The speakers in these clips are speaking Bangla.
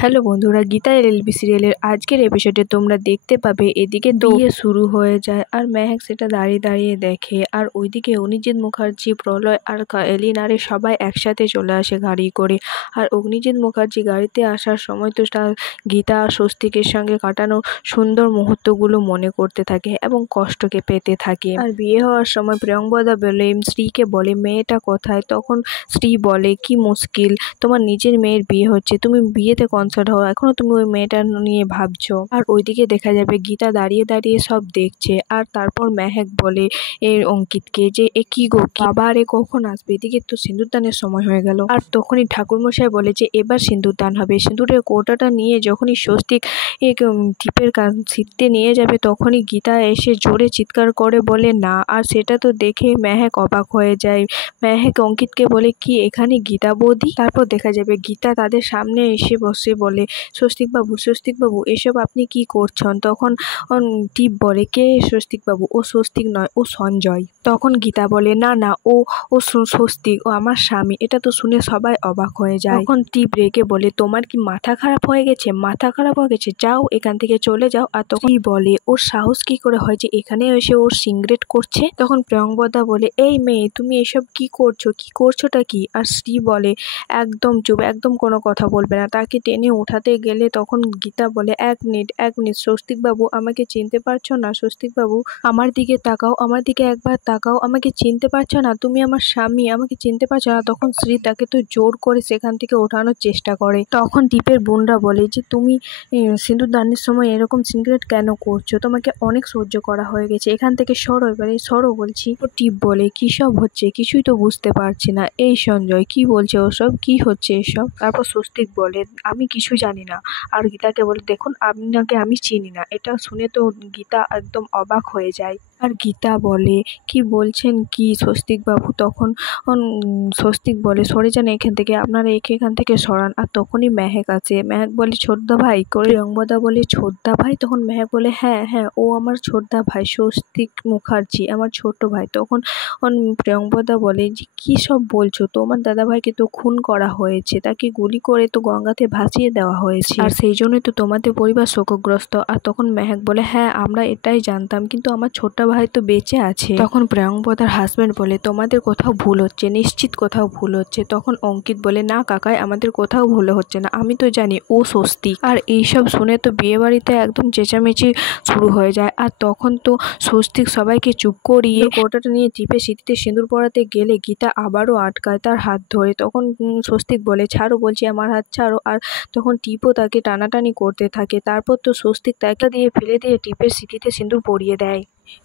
হ্যালো বন্ধুরা, গীতা এলএলবি সিরিয়ালের আজকের এপিসোডে তোমরা দেখতে পাবে এদিকে বিয়ে শুরু হয়ে যায় আর মেহেক সেটা দাঁড়িয়ে দাঁড়িয়ে দেখে। আর ওইদিকে অগ্নিজিৎ মুখার্জি, প্রলয় আর এলিনারে সবাই একসাথে চলে আসে গাড়ি করে। আর অগ্নিজিৎ মুখার্জি গাড়িতে আসার সময় তো গীতা আর স্বস্তিকের সঙ্গে কাটানো সুন্দর মুহূর্তগুলো মনে করতে থাকে এবং কষ্টকে পেতে থাকে। আর বিয়ে হওয়ার সময় প্রিয়ঙ্বদা বলে স্ত্রীকে বলে মেয়েটা কোথায়, তখন স্ত্রী বলে কি মুশকিল, তোমার নিজের মেয়ের বিয়ে হচ্ছে, তুমি বিয়েতে কনসার্ট হও, এখনো তুমি ওই মেয়েটা নিয়ে ভাবছো। আর ওইদিকে দেখা যাবে গীতা দাঁড়িয়ে দাঁড়িয়ে সব দেখছে। আর তারপর মেহেক বলে অঙ্কিতকে যে এ কি গো, বাবা আরে কখন আসবে, এদিকে তো সিঁদুরদানের সময় হয়ে গেল। আর তখনই ঠাকুরমশাই বলে যে এবার সিঁদুরদান হবে। সিঁদুরের কৌটাটা নিয়ে যখনই স্বস্তিক টিপের সিটতে নিয়ে যাবে তখনই গীতা এসে জোরে চিৎকার করে বলে না। আর সেটা তো দেখে মেহেক অবাক হয়ে যায়। মেহেক অঙ্কিতকে বলে কি এখানে গীতা বৌদি? তারপর দেখা যাবে গীতা তাদের সামনে এসে বসে বলে স্বস্তিকবাবু এসব আপনি কি করছেন? তখন টিপ বলে কে স্বস্তিকবাবু? ও স্বস্তিক নয়, ও সঞ্জয়। তখন গীতা বলে না না, ও স্বস্তিক, ও আমার স্বামী। এটা তো শুনে সবাই অবাক হয়ে যায়। তখন টিপ রেগে বলে তোমার কি মাথা খারাপ হয়ে গেছে? যাও এখান থেকে চলে যাও। আর তখন বলে ওর সাহস কি করে হয় যে এখানে এসে ওর সিগারেট করছে? তখন প্রিয়ঙ্বদা বলে এই মেয়ে তুমি এসব কি করছোটা কি? আর শ্রী বলে একদম চুপ, একদম কোনো কথা বলবে না। তাকে টেনে উঠাতে গেলে তখন গীতা বলে এক মিনিট স্বস্তিকবাবু, আমাকে চিনতে পারছো না? স্বস্তিকবাবু আমার দিকে তাকাও, আমার দিকে একবার তাকাও, আমাকে চিনতে পারছো না? তুমি আমার স্বামী, আমাকে চিনতে পারছো না? তখন শ্রী তাকে তো জোর করে সেখান থেকে ওঠানোর চেষ্টা করে। তখন টিপের বোনরা বলে যে তুমি সিঁদুরদানের সময় এরকম সিগারেট কেন করছো? তোমাকে অনেক সহ্য করা হয়ে গেছে, এখান থেকে সরো, এবারে সরো বলছি। টিপ বলে কি সব হচ্ছে, কিছুই তো বুঝতে পারছি না। এই সঞ্জয় কি বলছে ওসব, কি হচ্ছে এসব? তারপর স্বস্তিক বলে আমি কিছু জানি না। আর গীতাকে বলে দেখুন আপনাকে আমি চিনি না। এটা শুনে তো গীতা একদম অবাক হয়ে যায়। আর গীতা বলে কি বলছেন কি স্বস্তিকবাবু? তখন স্বস্তিক বলে সরে যান এখান থেকে, আপনারা এখান থেকে সরান। আর তখনই মেহেক আছে। মেহেক বলে ছোটদা ভাই করে। প্রিয়ঙ্বদা বলে ছোটদা ভাই? তখন মেহেক বলে হ্যাঁ হ্যাঁ, ও আমার ছোটদা ভাই, স্বস্তিক মুখার্জি আমার ছোট ভাই। তখন প্রিয়ঙ্বদা বলে যে কী সব বলছো? তোমার দাদাভাইকে তো খুন করা হয়েছে, তাকে গুলি করে তো গঙ্গাতে ভাসিয়ে দেওয়া হয়েছে, আর সেই জন্যই তো তোমাদের পরিবার শোকগ্রস্ত। আর তখন মেহেক বলে হ্যাঁ আমরা এটাই জানতাম, কিন্তু আমার ছোট্ট ভাই তো বেঁচে আছে। তখন প্রিয়ঙ্বদার হাজব্যান্ড বলে তোমাদের কোথাও ভুল হচ্ছে, নিশ্চিত কোথাও ভুল হচ্ছে। তখন অঙ্কিত বলে না কাকাই, আমাদের কোথাও ভুল হচ্ছে না, আমি তো জানি ও স্বস্তিক। আর এইসব শুনে তো বিয়ে বাড়িতে একদম চেঁচামেচি শুরু হয়ে যায়। আর তখন তো স্বস্তিক সবাইকে চুপ করিয়ে কোটাটা নিয়ে টিপে সিঁথিতে সিঁদুর পরাতে গেলে গীতা আবারও আটকায় তার হাত ধরে। তখন স্বস্তিক বলে ছাড়ো বলছি, আমার হাত ছাড়ো। আর তখন টিপও তাকে টানাটানি করতে থাকে। তারপর তো স্বস্তিক তাকে দিয়ে ফেলে দিয়ে টিপের সিঁথিতে সিঁদুর পরিয়ে দেয়।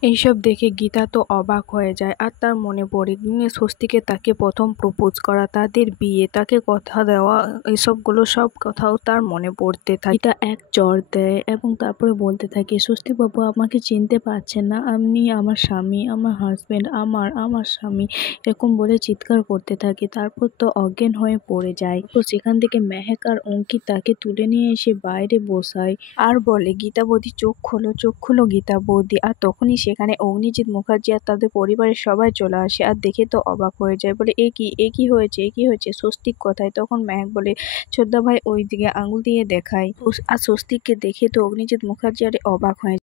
এইসব দেখে গীতা তো অবাক হয়ে যায়। আর তার মনে পড়ে স্বস্তিকে তাকে প্রথম প্রপোজ করা, তাদের বিয়ে, তাকে কথা দেওয়া, এসবগুলো সব কথাও তার মনে পড়তে থাকে। গীতা এক চড় দেয় এবং তারপরে বলতে থাকে স্বস্তিকবাবু আমাকে চিনতে পারছেন না, আপনি আমার স্বামী, আমার হাজব্যান্ড, আমার স্বামী, এরকম বলে চিৎকার করতে থাকে। তারপর তো অজ্ঞান হয়ে পড়ে যায়। তো সেখান থেকে মেহেক আর অঙ্কিত তাকে তুলে নিয়ে এসে বাইরে বসায় আর বলে গীতা বৌদি চোখ খোলো গীতা বৌদি। আর তখনই সেখানে অগ্নিজিৎ মুখার্জি আর তাদের পরিবারের সবাই চলে আসে। আর দেখে তো অবাক হয়ে যায়, বলে এ কি হয়েছে স্বস্তিক কোথায়? তখন মেহেক বলে ছোটদা ভাই ওই দিকে আঙুল দিয়ে দেখায়। আর স্বস্তিককে দেখে তো অগ্নিজিৎ মুখার্জি আরে অবাক হয়ে